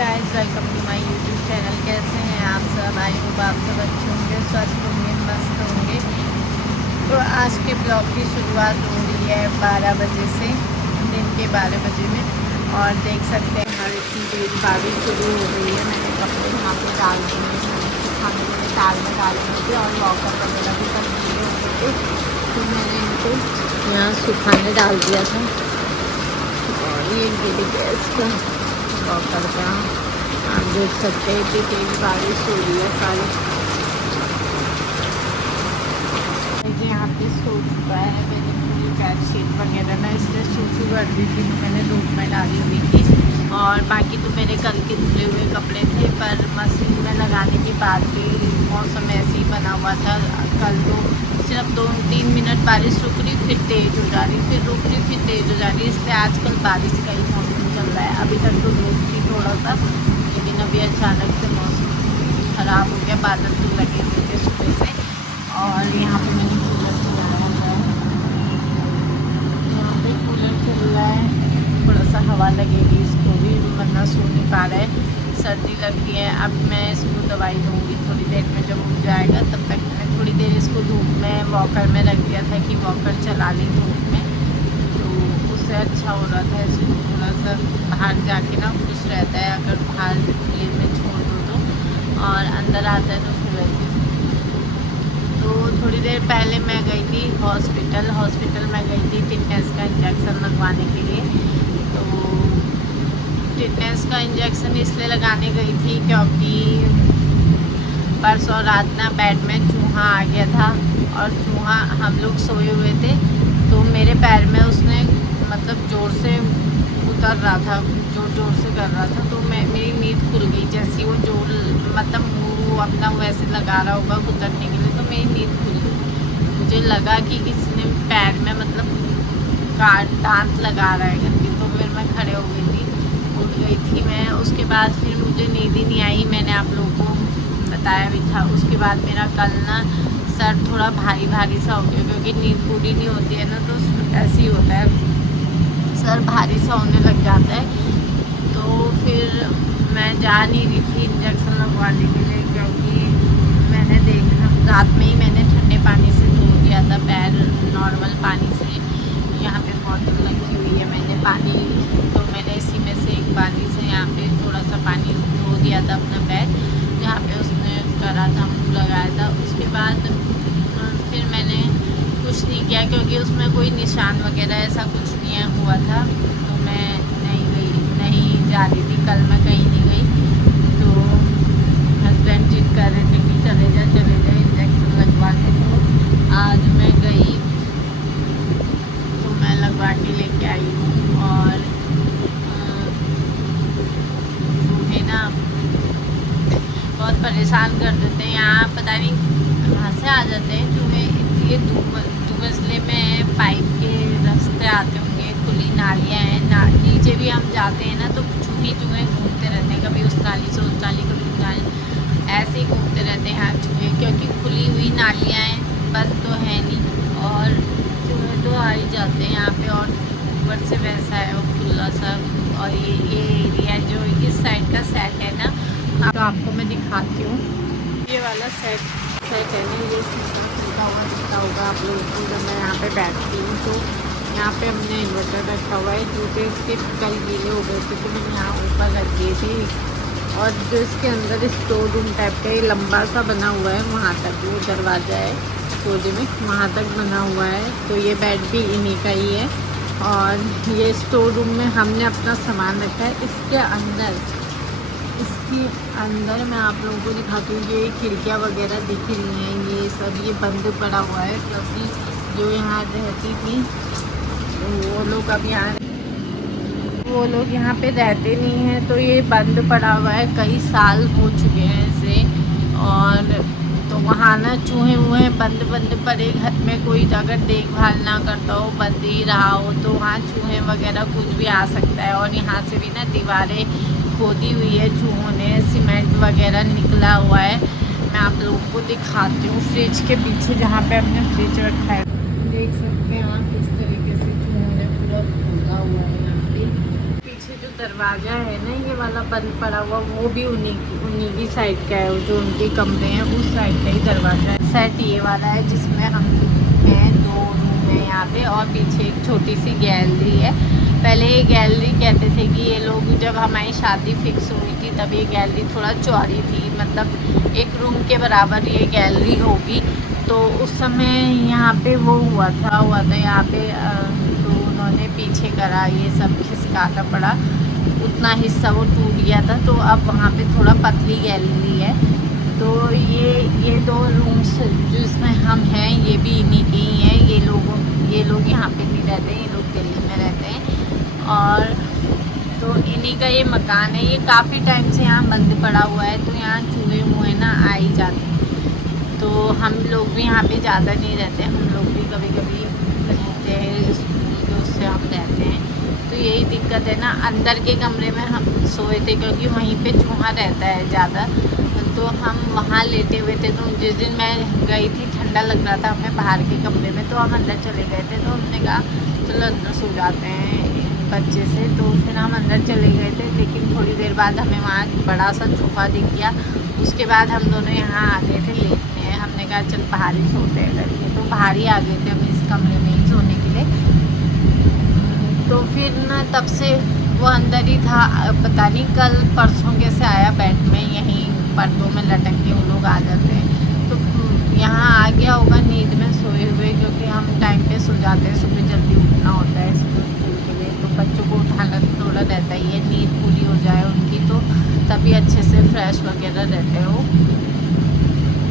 Guys, welcome to my YouTube channel. कैसे हैं आप सब? आई होप आप सब अच्छे होंगे, स्वस्थ होंगे, मस्त होंगे। तो आज के ब्लॉग की शुरुआत हो रही है 12 बजे से, दिन के 12 बजे में। और देख सकते हैं हर इतनी तेज़ बारिश शुरू हो गई है। मैंने कपड़े यहाँ पे डाल दिए हैं, सुखाने के लिए ताल में डाले हुए थे और वॉकर वगैरह भी सब गीले हो गए थे, तो मैंने इनको यहाँ सुखाने डाल दिया था। और ये गिर गया इसका वॉकर का। आप देख सकते हैं कि तेज बारिश हो रही है सारी। यहाँ पे सो चुका है। मैंने पूरी बेडशीट वगैरह ना इसलिए सूखी कर दी थी, तो मैंने धूप में डाली हुई थी। और बाकी तो मेरे कल के धुले हुए कपड़े थे, पर मशीन में लगाने के बाद भी मौसम ऐसे ही बना हुआ था। कल तो सिर्फ 2-3 मिनट बारिश रुक रही, फिर तेज़ हो जा रही, फिर रुक रही, फिर तेज़ हो जा रही। इसलिए आजकल बारिश का ही मौसम चल रहा है। अभी तक तो धूप थी थोड़ा सा, लेकिन अभी अचानक से मौसम ख़राब हो गया। बादल तो लगे हुए थे सुबह से। और यहाँ पे मैंने कूलर चलाया हुआ है। यहाँ पे कूलर चल रहा है, थोड़ा सा हवा लगेगी इसको भी, वरना सो नहीं पा रहा है, सर्दी लग रही है। अब मैं इसको दवाई दूँगी थोड़ी देर में, जब उठ जाएगा तब तक। मैंने थोड़ी देर इसको धूप में वॉकर में रख दिया था कि वॉकर चला ली धूप में, तो उससे अच्छा हो रहा था। इसको थोड़ा सा बाहर जाके ना खुश रहता है, अगर बाहर खुले में छोड़ दो तो, और अंदर आता है तो फिर वैसे। तो थोड़ी देर पहले मैं गई थी हॉस्पिटल में गई थी टिटनेस का इंजेक्शन लगवाने के लिए। तो टिटनेस का इंजेक्शन इसलिए लगाने गई थी क्योंकि परसों रात ना बेड में चूहा आ गया था, और चूहा, हम लोग सोए हुए थे, तो मेरे पैर में उसने मतलब ज़ोर से उतर रहा था, जोर से कर रहा था। तो मेरी नींद खुल गई। जैसे वो जोर मतलब मुँह अपना वैसे लगा रहा होगा उतरने के लिए, तो मेरी नींद खुल गई। मुझे लगा कि किसी ने पैर में मतलब दांत लगा रहा है करके, तो फिर मैं खड़े हो गई थी, उठ गई थी मैं। उसके बाद फिर मुझे नींद ही नहीं आई, मैंने आप लोगों को बताया भी था। उसके बाद मेरा कल ना सर थोड़ा भारी भारी सा हो गया, क्योंकि नींद पूरी नहीं होती है ना, तो ऐसे ही होता है, सर भारी सा होने लग जाता है। तो फिर मैं जा नहीं रही थी इंजेक्शन लगवाने के लिए, क्योंकि मैंने देखा रात में ही मैंने ठंडे पानी से धो दिया था पैर, नॉर्मल पानी से। यहाँ पे बोतल रखी हुई है मैंने पानी, तो मैंने इसी में से एक पानी से यहाँ पे थोड़ा सा पानी धो दिया था अपना पैर, जहाँ पे उसने करा था, मुँह लगाया था। उसके बाद फिर मैंने कुछ नहीं किया, क्योंकि उसमें कोई निशान वगैरह ऐसा कुछ नहीं हुआ था, तो मैं नहीं जा रही थी। कल मैं कहीं नहीं गई, तो हस्बैंड जिद कर रहे थे कि चले जा इंजेक्शन लगवाने, तो आज मैं गई, तो मैं लगवा के लेके आई हूँ। और चूहे ना बहुत परेशान कर देते हैं, यहाँ पता नहीं कहाँ से आ जाते हैं चूहे। ये दुमसले में पाइप के रास्ते आते होंगे, खुली नालियाँ हैं, नीचे भी हम जाते हैं ना, तो चूहे घूमते रहते हैं, कभी उस नाली से उस नाली, कभी उस नाली, ऐसे ही घूमते रहते हैं यहाँ चूहे, क्योंकि खुली हुई नालियाँ हैं, बस तो है नहीं, और चूहे तो आ ही जाते हैं यहाँ पे। और ऊपर से वैसा है वो खुला सा, और ये एरिया जो इस साइड का सेट है ना, तो आपको मैं दिखाती हूँ। ये वाला सेट है ना, ये शीशा खुलता हुआ दिखता होगा आप लोगों को। जब मैं यहाँ पे बैठती हूँ तो यहाँ पे हमने इन्वर्टर रखा हुआ है। जूते इसके कल गीले हो गए थे, तो मैंने यहाँ ऊपर रख दिए थे। और जो इसके अंदर स्टोर रूम टाइप का ये लंबा सा बना हुआ है, वहाँ तक वो दरवाज़ा है कोने में, वहाँ तक बना हुआ है। तो ये बेड भी इन्हीं का ही है, और ये स्टोर रूम में हमने अपना सामान रखा है। इसके अंदर मैं आप लोगों को दिखाती हूँ, ये खिड़कियाँ वगैरह दिख रही हैं, ये सब ये बंद पड़ा हुआ है, क्योंकि जो यहाँ रहती थी वो लोग अब वो लोग यहाँ पे रहते नहीं हैं, तो ये बंद पड़ा हुआ है, कई साल हो चुके हैं इसे। और तो वहाँ ना चूहे वूहे बंद पड़े, घर में कोई अगर देखभाल ना करता हो, बंद ही रहा हो, तो वहाँ चूहे वगैरह कुछ भी आ सकता है। और यहाँ से भी ना दीवारें खोदी हुई है चूहों ने, सीमेंट वगैरह निकला हुआ है। मैं आप लोगों को दिखाती हूँ फ्रिज के पीछे, जहाँ पे हमने फ्रिज रखा है, देख सकते हैं आप किस तरीके से चूहों ने पूरा खोदा हुआ है। यहाँ पे पीछे जो दरवाज़ा है ना ये वाला बंद पड़ा हुआ, वो भी उन्हीं की साइड का है, जो उनके कमरे हैं उस साइड का ही दरवाज़ा है। सेट ये वाला है जिसमें हम हैं, 2 रूम है यहाँ पे और पीछे एक छोटी सी गैलरी है। पहले ये गैलरी कहते थे कि ये लोग, जब हमारी शादी फिक्स हुई थी तब ये गैलरी थोड़ा चौड़ी थी, मतलब एक रूम के बराबर ये गैलरी होगी। तो उस समय यहाँ पे वो हुआ था यहाँ पे, तो उन्होंने पीछे करा, ये सब खिसकाना पड़ा, उतना हिस्सा वो टूट गया था। तो अब वहाँ पे थोड़ा पतली गैलरी है। तो ये 2 रूम्स जिसमें हम हैं ये भी इन्हीं के ही हैं। ये लोग यहाँ पे नहीं रहते, ये लोग दिल्ली में रहते हैं। और तो इन्हीं का ये मकान है। ये काफ़ी टाइम से यहाँ बंद पड़ा हुआ है, तो यहाँ चूहे मुँहे ना आ ही जाते हैं। तो हम लोग भी यहाँ पे ज़्यादा नहीं रहते, हम लोग भी कभी कभी रहते हैं, स्कूल के उससे हम रहते हैं। तो यही दिक्कत है ना, अंदर के कमरे में हम सोए थे क्योंकि वहीं पे चूहा रहता है ज़्यादा, तो हम वहाँ लेटे हुए थे। तो जिस दिन मैं गई थी ठंडा लग रहा था हमें बाहर के कमरे में, तो हम अंदर चले गए थे। तो हमने कहा चलो अंदर सो जाते हैं बच्चे से, तो फिर हम अंदर चले गए थे। लेकिन थोड़ी देर बाद हमें वहाँ बड़ा सा चूहा दिख गया। उसके बाद हम दोनों यहाँ आ गए थे लेटने, हमने कहा चल बाहर ही सोते हैं करके, तो बाहर ही आ गए थे हम इस कमरे में ही सोने के लिए। तो फिर ना तब से वो अंदर ही था, पता नहीं कल परसों कैसे आया बेड में, यहीं पर्दों में लटक के वो लोग आ जाते हैं। तो यहाँ आ गया होगा नींद में सोए हुए, क्योंकि हम टाइम पे सो जाते हैं, सुबह जल्दी उठना होता है स्कूल के लिए। तो बच्चों को उठाना तो थोड़ा रहता ही है, नींद पूरी हो जाए उनकी, तो तभी अच्छे से फ्रेश वगैरह रहते हो।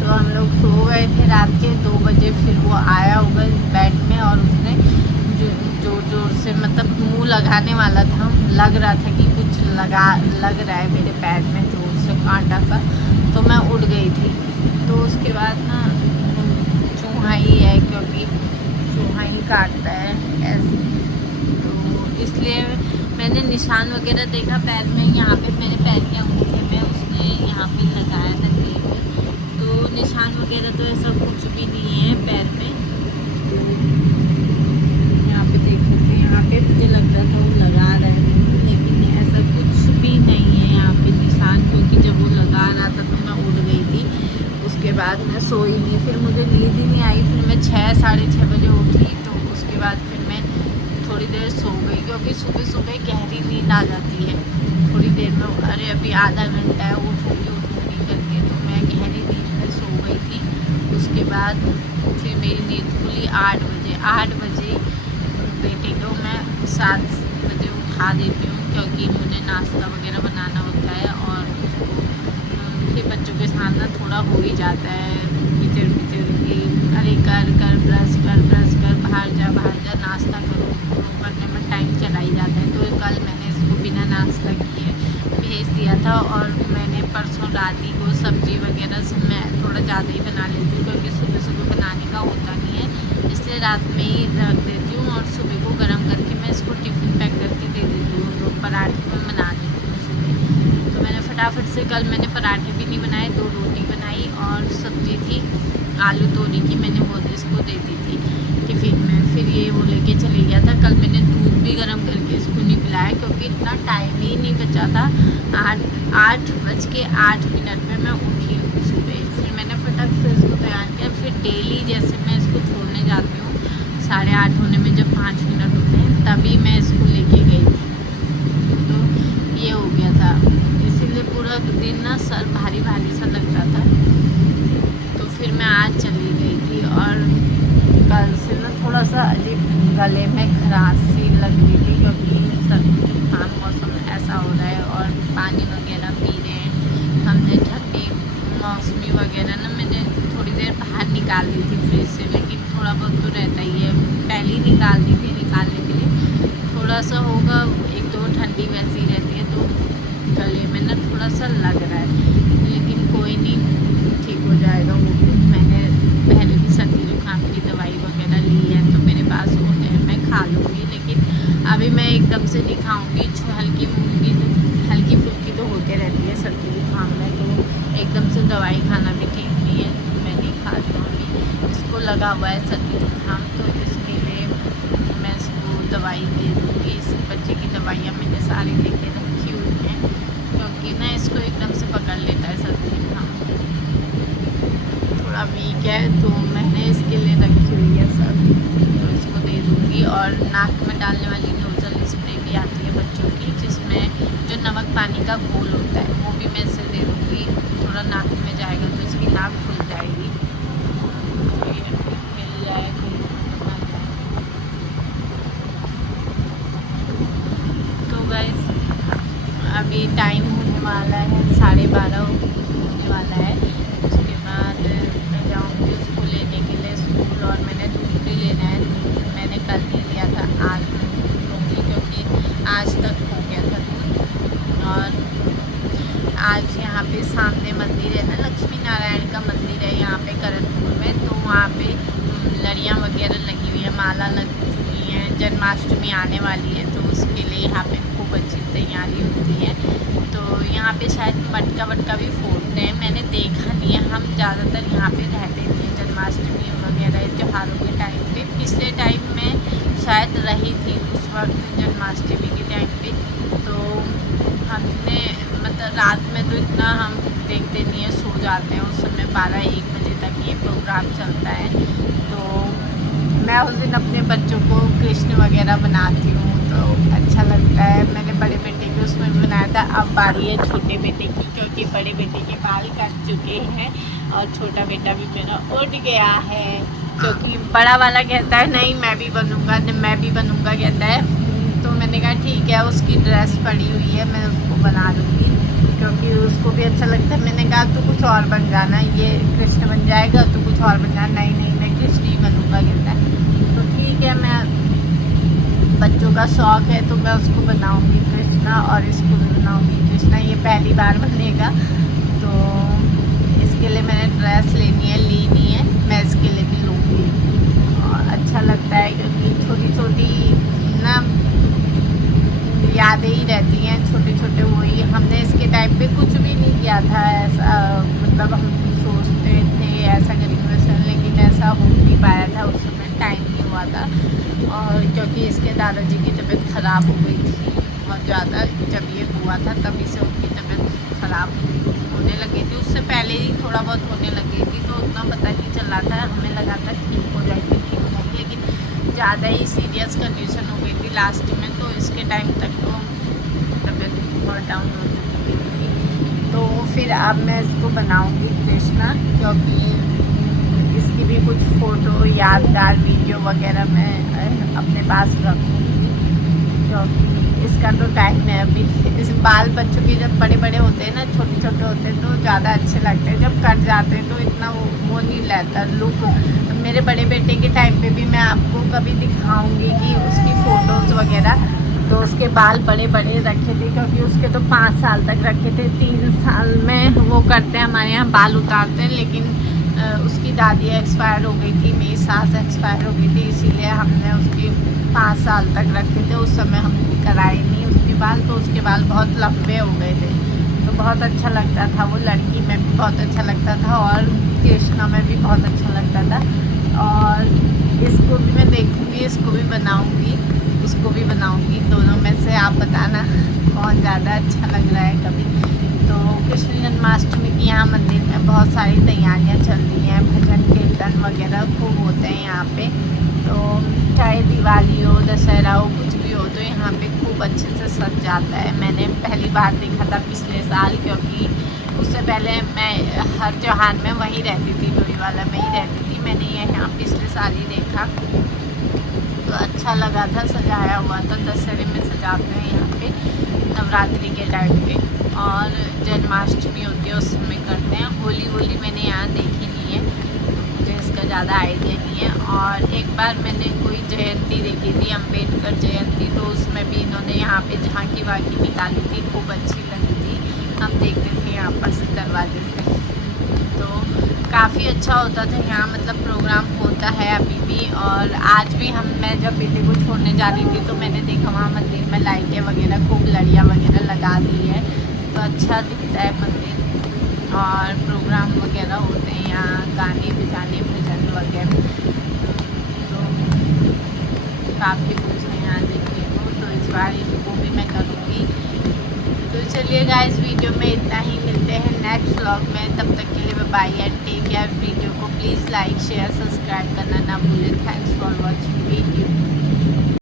तो हम लोग सो गए थे रात के 2 बजे, फिर वो आया होगा बेड में और उसने जोर से, मतलब मुंह लगाने वाला था, लग रहा था कि कुछ लग रहा है मेरे पैर में जोर से कांटा सा, तो मैं उठ गई थी। तो उसके बाद ना चूहा ही है, क्योंकि चूहा ही काटता है ऐसे, तो इसलिए मैंने निशान वगैरह देखा पैर में, यहाँ पे मेरे पैर के अंगूठे में उसने यहाँ पे लगाया था क्रीम, तो निशान वगैरह तो ऐसा कुछ भी नहीं है पैर में। देख सकते हैं यहाँ पे मुझे लग रहा था वो लगा रहा है, लेकिन ऐसा कुछ भी नहीं है यहाँ पे निशान, क्योंकि जब वो लगा रहा था तो मैं उठ गई थी। उसके बाद मैं सोई नहीं, फिर मुझे नींद ही नहीं आई। फिर मैं 6 साढ़े 6 बजे उठी, तो उसके बाद फिर मैं थोड़ी देर सो गई, क्योंकि सुबह सुबह गहरी नींद आ जाती है थोड़ी देर में, अरे अभी आधा घंटा है उठूँगी करके, तो मैं गहरी नींद में सो गई थी। उसके बाद फिर मेरी नींद खुली 8 बजे बेटे को मैं 7 बजे उठा देती हूँ, क्योंकि मुझे नाश्ता वगैरह बनाना होता है। और उसको फिर बच्चों के साथ ना थोड़ा हो ही जाता है पिचर की, अरे कर ब्रश कर, बाहर जा नाश्ता करो, करने में टाइम चला ही जाता है। तो कल मैंने इसको बिना नाश्ता किए भेज दिया था। और मैंने परसों रात ही को सब्ज़ी वगैरह सब मैं थोड़ा ज़्यादा ही बना लेती हूँ, क्योंकि सुबह बनाने का होता नहीं है, इसलिए रात में ही रख देती हूँ और सुबह को गर्म करके मैं इसको टिफ़िन पैक करके दे देती हूँ। तो पराठे में बना देती हूँ सुबह। तो मैंने फटाफट से कल मैंने पराठे भी नहीं बनाए, 2 रोटी बनाई और सब्ज़ी थी आलू तोरी की, मैंने वो इसको दे दी थी टिफ़िन में। फिर ये वो लेके चले गया था। कल मैंने दूध भी गर्म करके इसको नहीं पिलाया, क्योंकि इतना टाइम ही नहीं बचा था। 8:08 में मैं उठी सुबह, फिर मैंने फटाक से इसको तैयार किया। फिर डेली जैसे मैं इसको छोड़ने जाती हूँ 8:30 होने में, जब 5 मिनट होते हैं तभी मैं इसको लेके गई थी। तो ये हो गया था, इसीलिए पूरा दिन ना सर भारी सा लग रहा था। तो फिर मैं आज चली गई थी। और कल से ना थोड़ा सा अजीब गले में खराश सी लग रही थी, क्योंकि सर्दी जुकाम मौसम ऐसा हो रहा है और पानी वगैरह पी रहे हैं हमने, ठंडी मौसमी वगैरह ना मैंने थोड़ी देर बाहर निकाल दी थी फ्रिज से, लेकिन थोड़ा बहुत तो रहता ही है, पहले ही निकाल दी थी निकालने के लिए। थोड़ा सा होगा 1-2 ठंडी वैसी रहती है, तो गले में ना थोड़ा सा लग रहा है, लेकिन कोई नहीं, ठीक हो जाएगा वो भी। मैंने पहले भी सर्दी जुकाम की दवाई वगैरह ली है, तो मेरे पास वो है, मैं खा लूँगी। लेकिन अभी मैं एकदम से नहीं खाऊँगी, हल्की फुल्की तो होते रहती है सर्दी जुकाम में, तो एकदम से दवाई खाना भी ठीक नहीं है, तो मैं नहीं खाती हूँ। इसको लगा हुआ है सर्दी जुकाम, तो इसके लिए मैं इसको दवाई दवाई दे दूँगी। इस बच्चे की दवाइयाँ मैंने सारी लेके रखी हुई हैं, क्योंकि ना इसको एकदम से पकड़ लेता है सर्दी जुकाम, थोड़ा वीक है, तो मैंने इसके लिए रखी हुई है सब, तो इसको दे दूँगी। और नाक में डालने वाली नोज़ल स्प्रे भी आती है बच्चों की, जिसमें जो नमक पानी का घोल होता है वो भी मैं इसे दे दूँगी। थोड़ा नाक में जाएगा तो इसकी नाक खुल जाएगी, मिल जाएगी। तो गाइस अभी टाइम होने वाला है 12:30 होने वाला है। उसके बाद मैं जाऊँगी उसको लेने के लिए स्कूल, और मैंने दूध भी लेना है। दूध मैंने कल नहीं लिया था, आज लूँगी, क्योंकि आज तक हो गया था दूध। और आज यहाँ पे सामने मंदिर है ना, लक्ष्मी नारायण का मंदिर है यहाँ पे करणपुर में, तो वहाँ पे लड़ियाँ वगैरह लगी हुई है, माला लग चुकी हैं। जन्माष्टमी आने वाली है, तो उसके लिए यहाँ पे खूब अच्छी तैयारी होती है। तो यहाँ पे शायद मटका वटका भी फोड़ते हैं, मैंने देखा नहीं है। हम ज़्यादातर यहाँ पे रहते नहीं हैं जन्माष्टमी वगैरह त्योहारों के टाइम पे। पिछले टाइम में शायद रही थी उस वक्त जन्माष्टमी के टाइम पे, तो हमने मतलब रात में तो इतना हम देखते नहीं है, सो जाते हैं उस समय। 12-1 बजे तक ये प्रोग्राम चलता है। तो मैं उस दिन अपने बच्चों को कृष्ण वगैरह बनाती हूँ, तो अच्छा लगता है। मैंने बड़े बेटे को उसमें बनाया था। अब बारी है छोटे बेटे की, क्योंकि बड़े बेटे के बाल कट चुके हैं और छोटा बेटा भी मेरा उठ गया है, क्योंकि बड़ा वाला कहता है नहीं मैं भी बनूँगा, मैं भी बनूँगा कहता है। तो मैंने कहा ठीक है, उसकी ड्रेस पड़ी हुई है, मैं उसको बना लूँगी, क्योंकि उसको भी अच्छा लगता है। मैंने कहा तू कुछ और बन जाना, ये कृष्ण बन जाएगा, तू कुछ और बन जाना। नहीं मैं कृष्ण ही बनूँगा कहता है। तो ठीक है, मैं बच्चों का शौक़ है तो मैं उसको बनाऊँगी कृष्णा, और इसको भी बनाऊँगी कृष्णा। ये पहली बार बनेगा, तो इसके लिए मैंने ड्रेस लेनी है, मैं इसके लिए भी लूँगी। और अच्छा लगता है, क्योंकि छोटी छोटी ना यादें ही रहती हैं, छोटे छोटे वही। हमने इसके टाइम पे कुछ भी नहीं किया था ऐसा, मतलब हम सोचते थे ऐसा करेंगे वैसा, लेकिन ऐसा हो नहीं पाया था उस समय, टाइम नहीं हुआ था। और क्योंकि इसके दादाजी की तबीयत ख़राब हो गई थी बहुत ज़्यादा, जब ये हुआ था तभी से उनकी तबीयत ख़राब होने लगी थी। उससे पहले ही थोड़ा बहुत होने लगी थी, तो उतना पता नहीं चल रहा था, हमें लगा था ठीक हो जाएगी, लेकिन ज़्यादा ही सीरियस कंडीशन हो गई थी लास्ट में। तो इसके टाइम तक तो तबीयत बहुत डाउन हो चुकी थी। तो फिर अब मैं इसको बनाऊंगी कृष्णा, क्योंकि इसकी भी कुछ फ़ोटो यादगार वीडियो वगैरह मैं अपने पास रखूँगी, क्योंकि इसका तो टाइम है अभी। इस बाल बच्चों के जब बड़े बड़े होते हैं ना, छोटे छोटे होते हैं, तो ज़्यादा अच्छे लगते हैं। जब कट जाते हैं तो इतना वो नहीं रहता लुक। मेरे बड़े बेटे के टाइम पे भी मैं आपको कभी दिखाऊंगी कि उसकी फ़ोटोज़ वगैरह, तो उसके बाल बड़े बड़े रखे थे, क्योंकि उसके तो 5 साल तक रखे थे। 3 साल में वो करते हैं हमारे यहाँ, बाल उतारते हैं, लेकिन उसकी दादी एक्सपायर हो गई थी, मेरी सास एक्सपायर हो गई थी, इसीलिए हमने उसकी 5 साल तक रखे थे। उस समय हम कराए नहीं उसके बाल, तो उसके बाल बहुत लंबे हो गए थे, तो बहुत अच्छा लगता था। वो लड़की में भी बहुत अच्छा लगता था, और कृष्णा में भी बहुत अच्छा लगता था। और इसको भी मैं देखूँगी, इसको भी बनाऊँगी, उसको भी बनाऊँगी। दोनों में से आप बताना कौन ज़्यादा अच्छा लग रहा है कभी। तो कृष्ण जन्माष्टमी की यहाँ मंदिर में बहुत सारी तैयारियाँ चल रही हैं, भजन कीर्तन वगैरह खूब होते हैं यहाँ पे। तो चाहे दिवाली हो, दशहरा हो, कुछ भी हो, तो यहाँ पे खूब अच्छे से सज जाता है। मैंने पहली बार देखा था पिछले साल, क्योंकि उससे पहले मैं हर त्यौहार में वहीं रहती थी, डोईवाला में ही रहती थी। मैंने ये यहाँ पिछले साल ही देखा, तो अच्छा लगा था, सजाया हुआ था। दशहरे में सजाते हैं यहाँ पे, नवरात्रि के टाइम पे, और जन्माष्टमी होती है उस समय करते हैं। होली मैंने यहाँ देखी नहीं है, मुझे इसका ज़्यादा आइडिया नहीं है। और एक बार मैंने कोई जयंती देखी थी, अम्बेडकर जयंती, तो उसमें भी इन्होंने यहाँ पे झांकी वाकी निकाली थी, खूब अच्छी लगी थी। हम देखते थे यहाँ पर से दरवाजे से, तो काफ़ी अच्छा होता था यहाँ, मतलब प्रोग्राम होता है अभी भी। और आज भी मैं जब बेटे को छोड़ने जा रही थी, तो मैंने देखा वहाँ मंदिर में लाइटें वगैरह, खूब लड़ियाँ वगैरह लगा दी है, तो अच्छा दिखता है मंदिर। और प्रोग्राम वगैरह होते हैं यहाँ, गाने बजाने, भजन वगैरह, तो काफ़ी कुछ है यहाँ देखने को, तो इस बार इनको भी मैं करूँगी। तो चलिए गाइस, वीडियो में इतना ही, मिलते हैं नेक्स्ट व्लॉग में। तब तक के लिए bye and take care. Video को प्लीज़ लाइक शेयर सब्सक्राइब करना ना भूलें। Thanks for watching video.